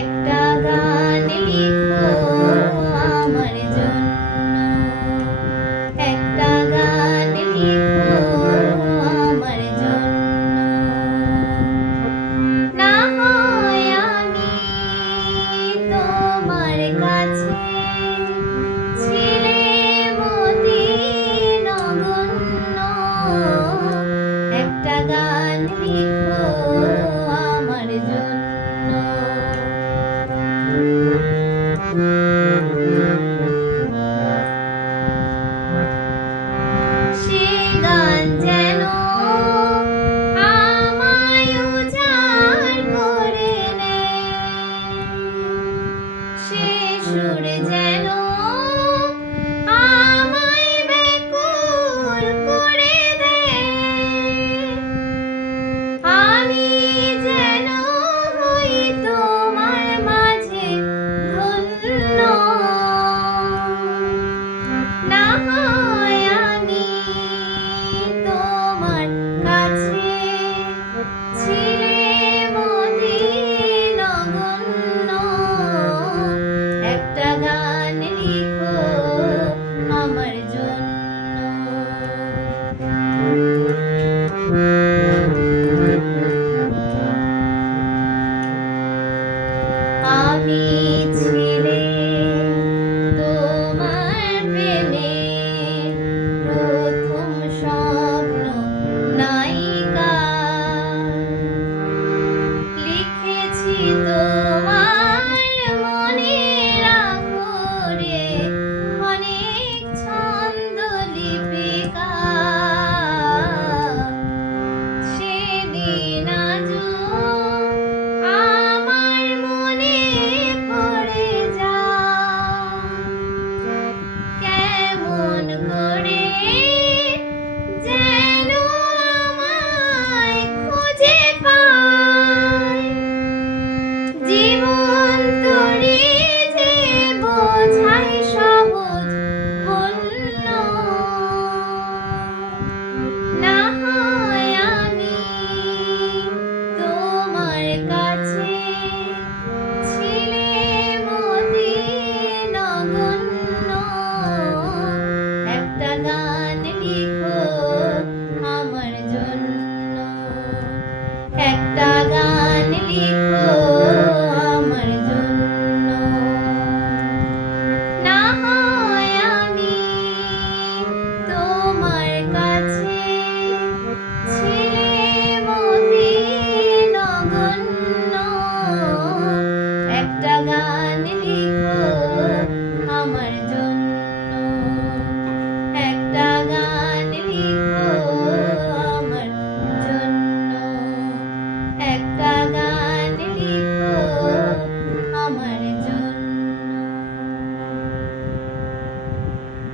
একটা গান লিখো আমার জন্য, একটা গান লিখো আমার জন্য। না হয় আমি তোমার কাছে ছিলে মতি নগণ্য, একটা গান লিখো আমার জন্য। সে গান যেন আমায় উজাড় করে নেয়, সে সুর যেন আমায় ব্যাকুল করে দেয়। আমি যেন হই তোমার মাঝে ধন্য, না হয় আমি তোমার কাছে ছিলে মতি নগণ্য, একটা গান লিখো আমার জন্য। আমি ছিলে তোমার প্রেমে প্রথম স্বপ্ন নায়িকা, লিখেছি তোমার মনের আখরে অনেক ছন্দ লিপিকা। সেদিন আজও আমার মনে পড়ে যায়, কেমন করে যেন আমায় খুঁজে পায়। জীবন তরি যে বোঝাই সহজ বন্য, না হয় আমি তোমার কাছে ছিলে মতি নগণ্য, একটা গান লিখো আমার জন্য, একটা গান লিখো